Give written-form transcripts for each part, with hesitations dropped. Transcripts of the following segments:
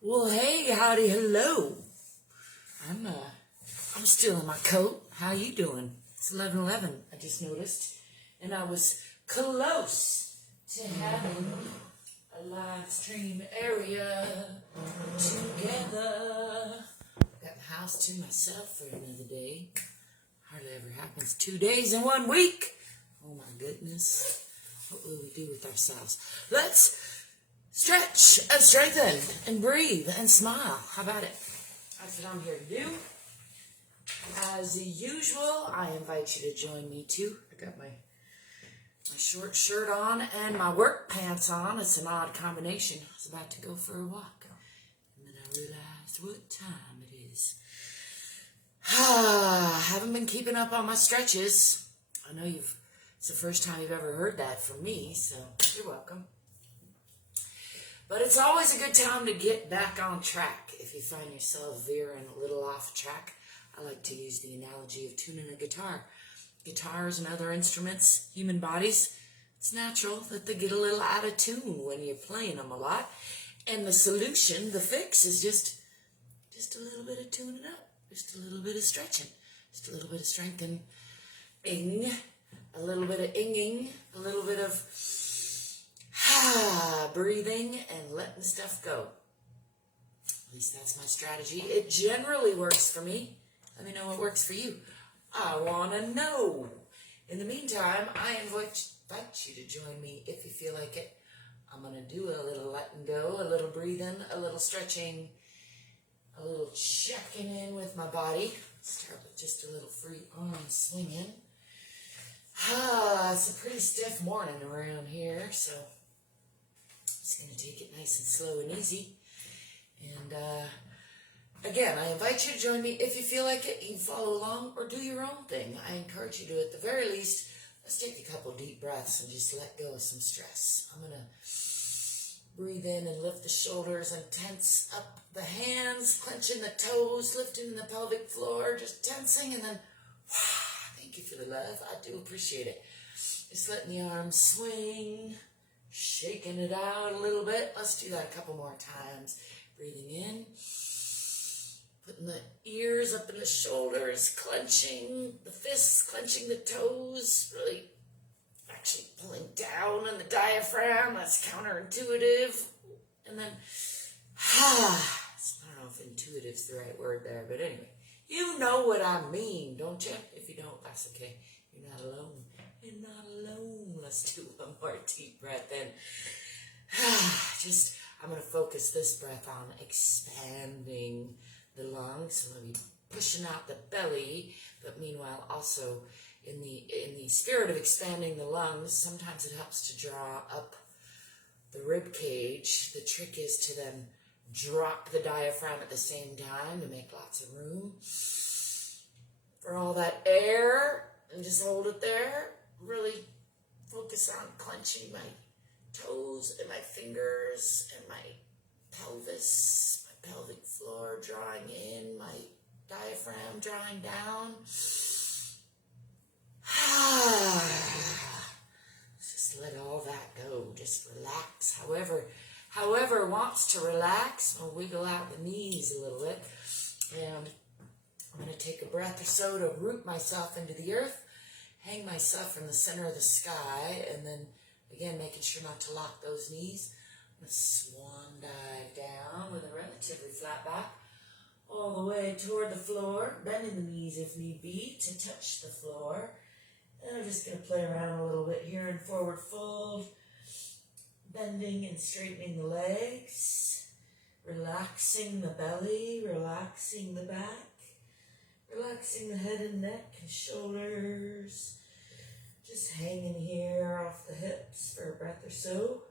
Well, hey, howdy, hello. I'm still in my coat. How you doing? It's 11:11. I just noticed, and I was close to having a live stream area together. Got the house to myself for another day. Hardly ever happens. 2 days in 1 week. Oh my goodness. What will we do with ourselves? Let's stretch and strengthen and breathe and smile. How about it? That's what I'm here to do. As usual, I invite you to join me too. I got my short shirt on and my work pants on. It's an odd combination. I was about to go for a walk, and then I realized what time it is. I haven't been keeping up on my stretches. I know it's the first time you've ever heard that from me, so you're welcome. But it's always a good time to get back on track if you find yourself veering a little off track. I like to use the analogy of tuning a guitar. Guitars and other instruments, human bodies, it's natural that they get a little out of tune when you're playing them a lot. And the solution, the fix, is just a little bit of tuning up, just a little bit of stretching, just a little bit of strengthening, a little bit of inging, a little bit of breathing and letting stuff go. At least that's my strategy. It generally works for me. Let me know what works for you. I want to know. In the meantime, I invite you to join me if you feel like it. I'm going to do a little letting go, a little breathing, a little stretching, a little checking in with my body. Start with just a little free arm swinging. It's a pretty stiff morning around here, so just going to take it nice and slow and easy. And again, I invite you to join me. If you feel like it, you can follow along or do your own thing. I encourage you to, at the very least, let's take a couple deep breaths and just let go of some stress. I'm going to breathe in and lift the shoulders and tense up the hands, clenching the toes, lifting the pelvic floor, just tensing, and then thank you for the love. I do appreciate it. Just letting the arms swing, shaking it out a little bit. Let's do that a couple more times. Breathing in, putting the ears up in the shoulders, clenching the fists, clenching the toes, really actually pulling down on the diaphragm. That's counterintuitive. And then, I don't know if intuitive's the right word there, but anyway, you know what I mean, don't you? If you don't, that's okay. You're not alone. You're not alone. Let's do one more deep breath in. I'm going to focus this breath on expanding the lungs. So I'm going to be pushing out the belly, but meanwhile also in the spirit of expanding the lungs, sometimes it helps to draw up the rib cage. The trick is to then drop the diaphragm at the same time to make lots of room for all that air, and just hold it there. Really focus on clenching my toes and my fingers and my pelvis, my pelvic floor, drawing in, my diaphragm drawing down. Just let all that go. Just relax. However wants to relax, I'll wiggle out the knees a little bit. And I'm going to take a breath or so to root myself into the earth, hang myself in the center of the sky, and then again, making sure not to lock those knees. I'm going to swan dive down with a relatively flat back all the way toward the floor, bending the knees if need be to touch the floor. And I'm just going to play around a little bit here in forward fold, bending and straightening the legs, relaxing the belly, relaxing the back, relaxing the head and neck and shoulders. Just hanging here off the hips for a breath or so.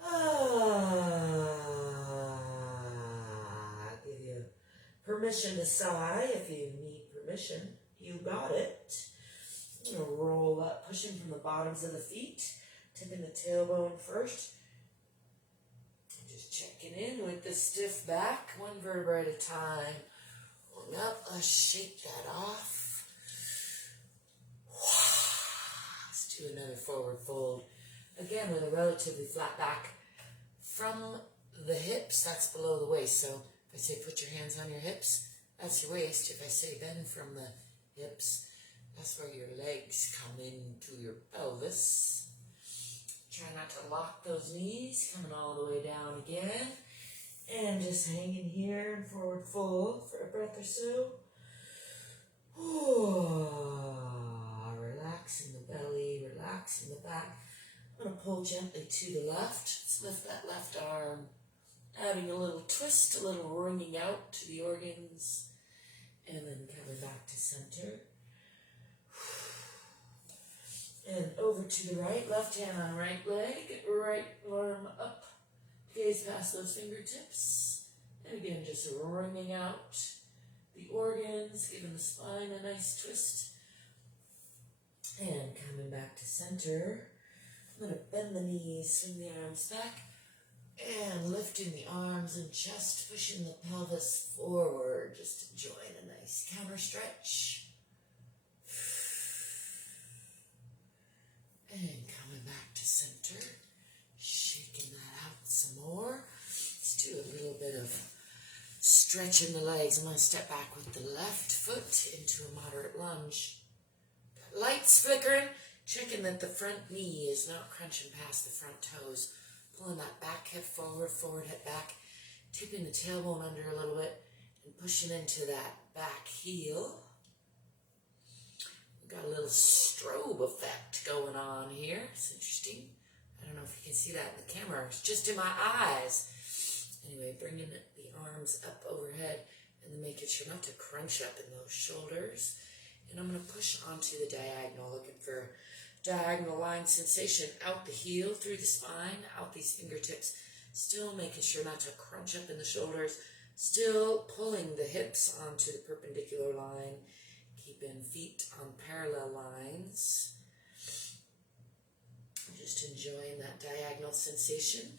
I'll give you permission to sigh if you need permission. You got it. I'm going to roll up, pushing from the bottoms of the feet, tipping the tailbone first. Just checking in with the stiff back, one vertebra at a time. Rolling up, let's shake that off. Let's do another forward fold. Again, with a relatively flat back. From the hips hips, that's below the waist. So if I say put your hands on your hips, that's your waist. If I say bend from the hips, that's where your legs come into your pelvis. Try not to lock those knees, coming all the way down again. And just hanging here and forward fold for a breath or so. Relaxing the belly, relaxing the back. I'm going to pull gently to the left. Let's lift that left arm. Adding a little twist, a little wringing out to the organs. And then coming back to center. And over to the right, left hand on right leg, right arm up. Gaze past those fingertips. And again, just wringing out the organs, giving the spine a nice twist. And coming back to center. I'm going to bend the knees, swing the arms back. And lifting the arms and chest, pushing the pelvis forward. Just enjoying a nice counter stretch. And coming back to center. Shaking that out some more. Let's do a little bit of stretching the legs. I'm going to step back with the left foot into a moderate lunge. Lights flickering. Checking that the front knee is not crunching past the front toes. Pulling that back hip forward, forward hip back. Tipping the tailbone under a little bit. And pushing into that back heel. We've got a little strobe effect going on here. It's interesting. I don't know if you can see that in the camera. It's just in my eyes. Anyway, bringing the arms up overhead and then making sure not to crunch up in those shoulders. And I'm going to push onto the diagonal, looking for diagonal line sensation out the heel, through the spine, out these fingertips. Still making sure not to crunch up in the shoulders. Still pulling the hips onto the perpendicular line. Keeping feet on parallel lines. Just enjoying that diagonal sensation.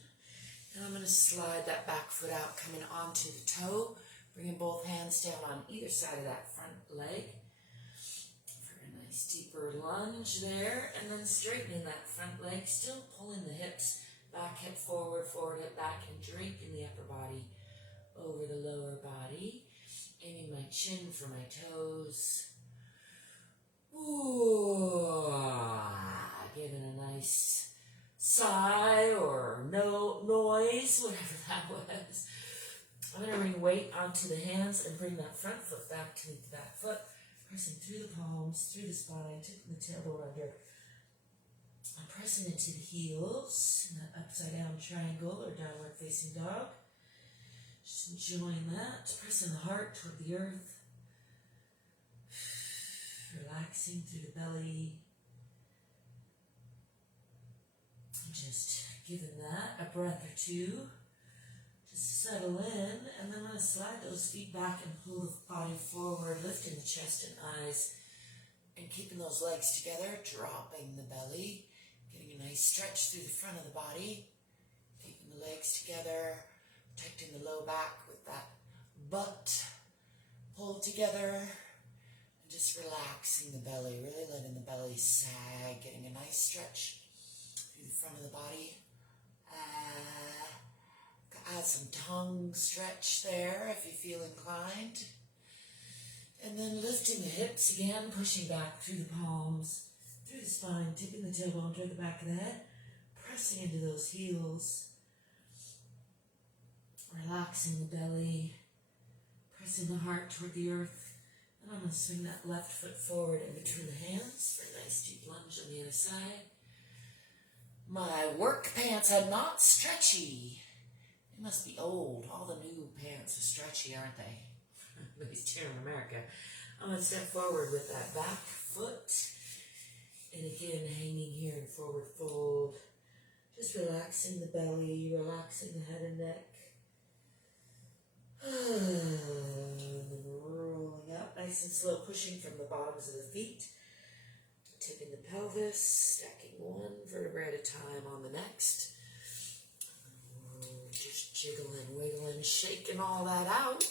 And I'm going to slide that back foot out, coming onto the toe. Bringing both hands down on either side of that front leg. For a nice deeper lunge there. And then straightening that front leg. Still pulling the hips. Back hip forward, forward hip back. And draping the upper body over the lower body. Aiming my chin for my toes. Ooh, giving a nice sigh or no noise, whatever that was. I'm going to bring weight onto the hands and bring that front foot back to the back foot. Pressing through the palms, through the spine, tipping the tailbone under. I'm pressing into the heels in that upside down triangle or downward facing dog. Just enjoying that. Pressing the heart toward the earth. Relaxing through the belly. Just giving that a breath or two. Just settle in. And then I'm going to slide those feet back and pull the body forward, lifting the chest and eyes. And keeping those legs together, dropping the belly. Getting a nice stretch through the front of the body. Keeping the legs together. Protecting the low back with that butt pulled together. Just relaxing the belly, really letting the belly sag, getting a nice stretch through the front of the body. Add some tongue stretch there if you feel inclined. And then lifting the hips again, pushing back through the palms, through the spine, tipping the tailbone toward the back of the head, pressing into those heels, relaxing the belly, pressing the heart toward the earth. And I'm going to swing that left foot forward in between the hands for a nice deep lunge on the other side. My work pants are not stretchy. They must be old. All the new pants are stretchy, aren't they? At least here in America. I'm going to step forward with that back foot. And again, hanging here in forward fold. Just relaxing the belly, relaxing the head and neck. Rolling up nice and slow, pushing from the bottoms of the feet. Tipping the pelvis, stacking one vertebra at a time on the next. Just jiggling, wiggling, shaking all that out.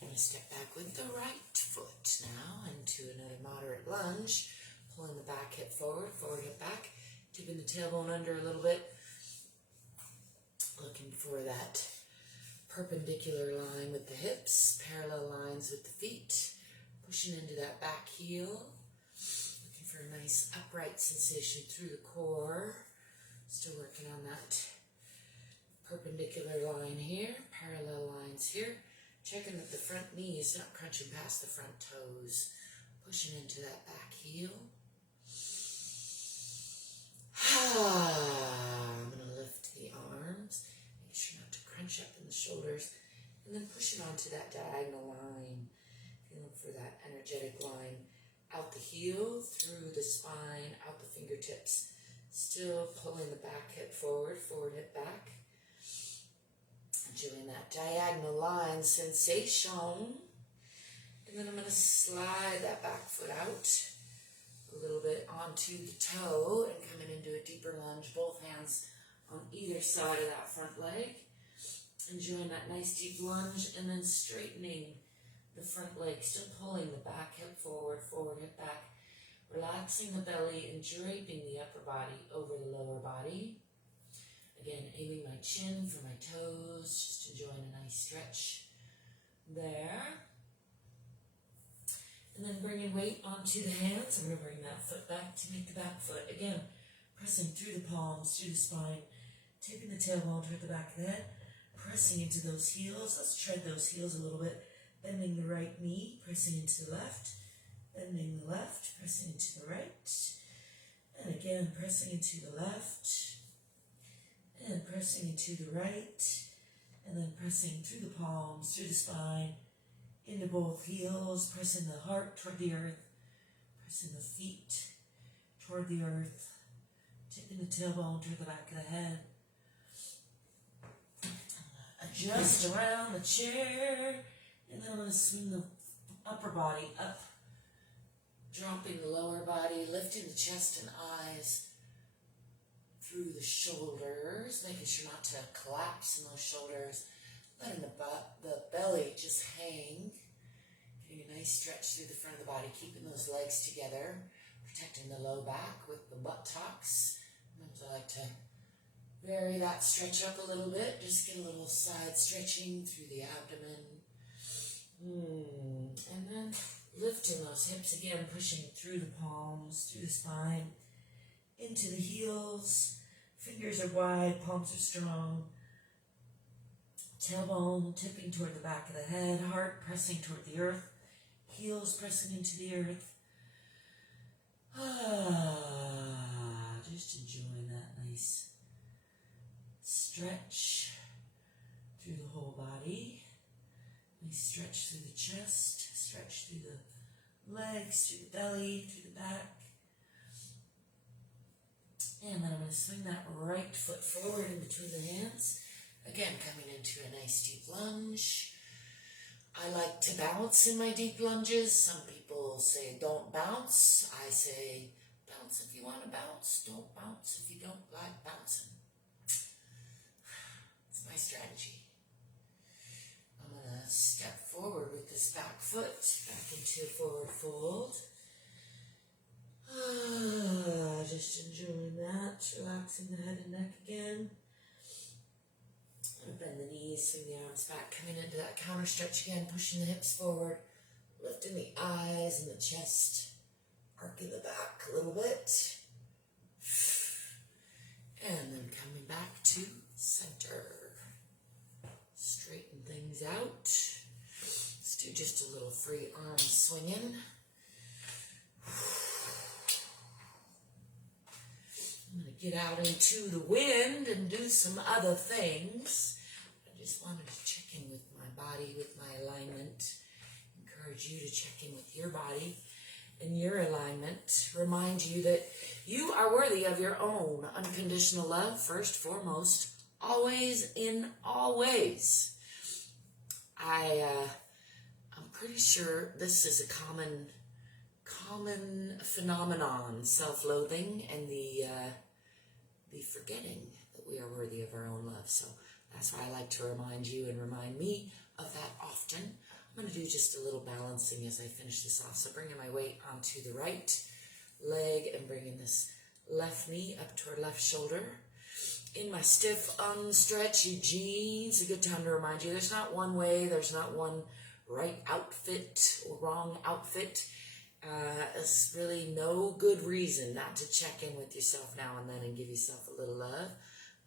I'm going to step back with the right foot now into another moderate lunge. Pulling the back hip forward, forward hip back. Tipping the tailbone under a little bit. looking for that perpendicular line with the hips, parallel lines with the feet, pushing into that back heel, looking for a nice upright sensation through the core. Still working on that perpendicular line here, parallel lines here, checking that the front knee is not crunching past the front toes, pushing into that back heel. I'm going to lift the arms, make sure not to crunch up in the shoulders, and then pushing onto that diagonal line, feeling for that energetic line out the heel, through the spine, out the fingertips. Still pulling the back hip forward, forward hip back. Enjoying that diagonal line sensation. And then I'm going to slide that back foot out a little bit onto the toe and coming into a deeper lunge, both hands on either side of that front leg. Enjoying that nice deep lunge and then straightening the front leg, still pulling the back hip forward, forward hip back. Relaxing the belly and draping the upper body over the lower body. Again, aiming my chin for my toes, just enjoying a nice stretch there. And then bringing weight onto the hands. I'm going to bring that foot back to make the back foot. Again, pressing through the palms, through the spine, taking the tailbone toward the back of the head, pressing into those heels. Let's tread those heels a little bit. Bending the right knee, pressing into the left. Bending the left, pressing into the right, and again pressing into the left, and pressing into the right, and then pressing through the palms, through the spine, into both heels, pressing the heart toward the earth, pressing the feet toward the earth, taking the tailbone toward the back of the head. Adjust around the chair, and then I'm going to swing the upper body up, dropping the lower body, lifting the chest and eyes through the shoulders, making sure not to collapse in those shoulders, letting the belly just hang, getting a nice stretch through the front of the body, keeping those legs together, protecting the low back with the buttocks. Sometimes I like to vary that stretch up a little bit, just get a little side stretching through the abdomen. And then lifting those hips again, pushing through the palms, through the spine, into the heels. Fingers are wide, palms are strong. Tailbone tipping toward the back of the head, heart pressing toward the earth, heels pressing into the earth. Just enjoying that nice stretch through the whole body. Nice stretch through the chest, stretch through the legs, through the belly, through the back. And then I'm going to swing that right foot forward in between the hands. Again, coming into a nice deep lunge. I like to bounce in my deep lunges. Some people say don't bounce. I say bounce if you want to bounce. Don't bounce if you don't like bouncing. It's my strategy. I'm going to step forward with this back foot, back into a forward fold. Just enjoying that, relaxing the head and neck again. Bend the knees, swing the arms back, coming into that counter stretch again, pushing the hips forward, lifting the eyes and the chest, arcing the back a little bit. And then coming back to center. Straighten things out. Let's do just a little free arm swinging. I'm going to get out into the wind and do some other things. I just wanted to check in with my body, with my alignment. Encourage you to check in with your body and your alignment. Remind you that you are worthy of your own unconditional love, first, foremost, always, in all ways. I'm pretty sure this is a common phenomenon, self-loathing and the forgetting that we are worthy of our own love. So that's why I like to remind you and remind me of that often. I'm going to do just a little balancing as I finish this off. So bringing my weight onto the right leg and bringing this left knee up toward left shoulder. In my stiff, unstretchy jeans, a good time to remind you there's not one way, there's not one right outfit or wrong outfit. There's really no good reason not to check in with yourself now and then and give yourself a little love.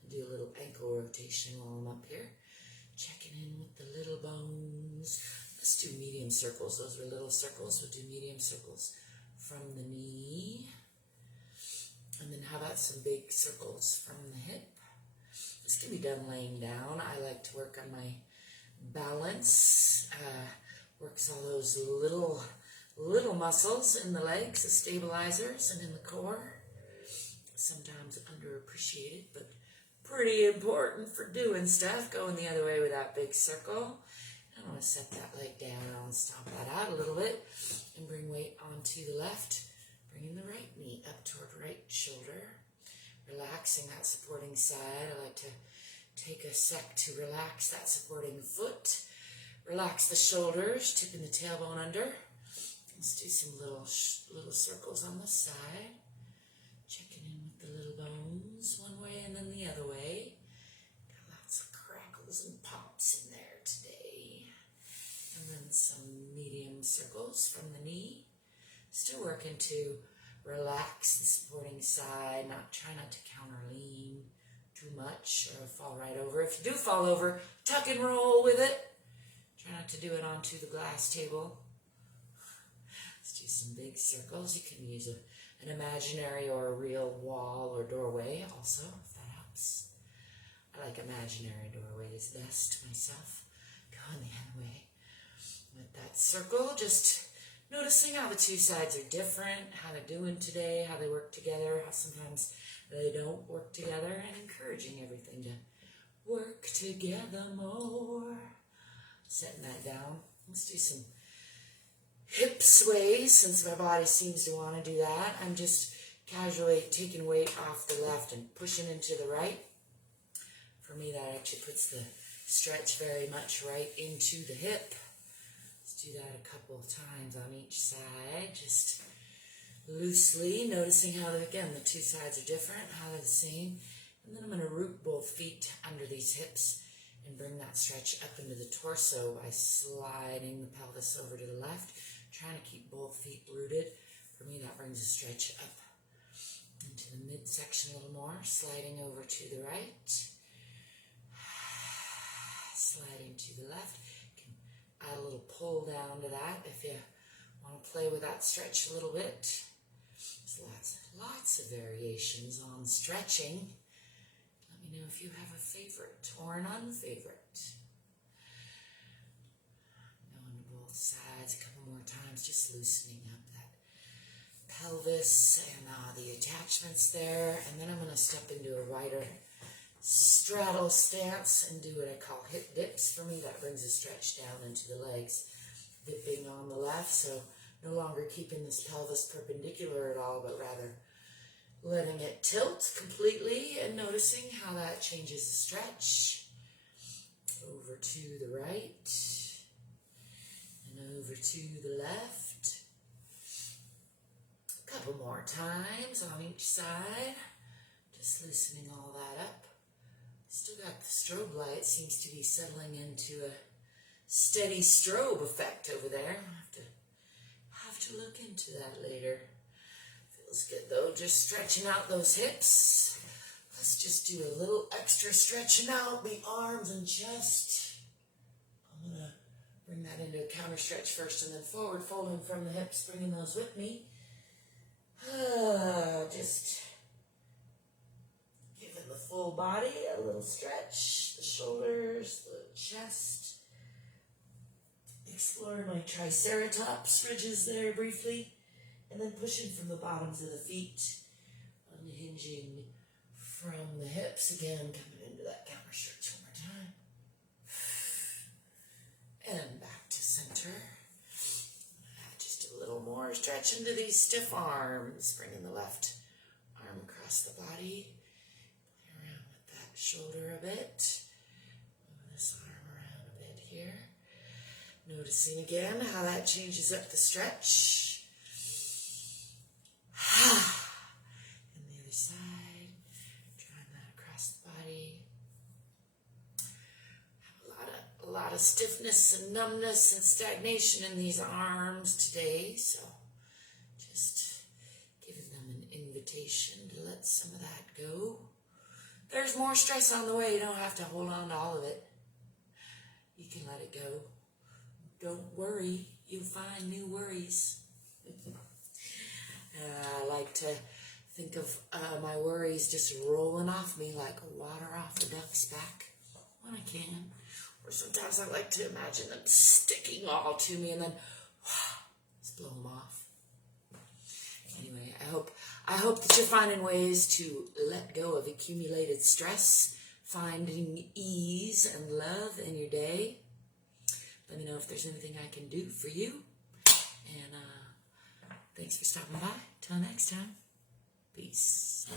And do a little ankle rotation while I'm up here. Checking in with the little bones. Let's do medium circles. Those were little circles. We'll do medium circles from the knee. And then how about some big circles from the hip? This can be done laying down. I like to work on my balance. Works all those little muscles in the legs, the stabilizers, and in the core. Sometimes underappreciated, but pretty important for doing stuff. Going the other way with that big circle. I want to set that leg down. I want to stomp that out a little bit and bring weight onto the left. Bringing the right knee up toward right shoulder. Relaxing that supporting side. I like to take a sec to relax that supporting foot. Relax the shoulders, tipping the tailbone under. Let's do some little circles on the side. Checking in with the little bones one way and then the other way. Got lots of crackles and pops in there today. And then some medium circles from the knee. Still working to relax the supporting side, try not to counter lean too much or fall right over. If you do fall over, tuck and roll with it. Try not to do it onto the glass table. Let's do some big circles. You can use an imaginary or a real wall or doorway also, if that helps. I like imaginary doorways best myself. Going the other way. With that circle, just noticing how the two sides are different, how they're doing today, how they work together, how sometimes they don't work together, and encouraging everything to work together more. Setting that down. Let's do some hip sways since my body seems to want to do that. I'm just casually taking weight off the left and pushing into the right. For me, that actually puts the stretch very much right into the hip. Let's do that a couple of times on each side, just loosely, noticing how, again, the two sides are different, how they're the same. And then I'm going to root both feet under these hips and bring that stretch up into the torso by sliding the pelvis over to the left, trying to keep both feet rooted. For me, that brings the stretch up into the midsection a little more, sliding over to the right, sliding to the left. Add a little pull down to that if you want to play with that stretch a little bit. There's lots of variations on stretching. Let me know if you have a favorite or an unfavorite. Going to both sides a couple more times, just loosening up that pelvis and the attachments there. And then I'm going to step into a wider straddle stance and do what I call hip dips. For me, that brings a stretch down into the legs, dipping on the left, so no longer keeping this pelvis perpendicular at all, but rather letting it tilt completely and noticing how that changes the stretch. Over to the right and over to the left. A couple more times on each side, just loosening all that up. Still got the strobe light, seems to be settling into a steady strobe effect over there. Have to look into that later. Feels good though, just stretching out those hips. Let's just do a little extra stretching out the arms and chest. I'm gonna bring that into a counter stretch first and then forward folding from the hips, bringing those with me. Just giving the full body a little stretch, the shoulders, the chest. Explore my triceratops ridges there briefly, and then pushing from the bottoms of the feet, unhinging from the hips again, coming into that counter stretch one more time. And back to center. Just a little more stretch into these stiff arms, bringing the left arm across the body. Play around with that shoulder a bit. Move this arm around a bit here. Noticing again how that changes up the stretch. And the other side. Drawing that across of stiffness and numbness and stagnation in these arms today, so just giving them an invitation to let some of that go. There's more stress on the way. You don't have to hold on to all of it. You can let it go. Don't worry. You'll find new worries. I like to think of my worries just rolling off me like water off a duck's back when I can. Or sometimes I like to imagine them sticking all to me and then just blow them off. Anyway, I hope that you're finding ways to let go of accumulated stress, finding ease and love in your day. Let me know if there's anything I can do for you. And thanks for stopping by. Till next time. Peace.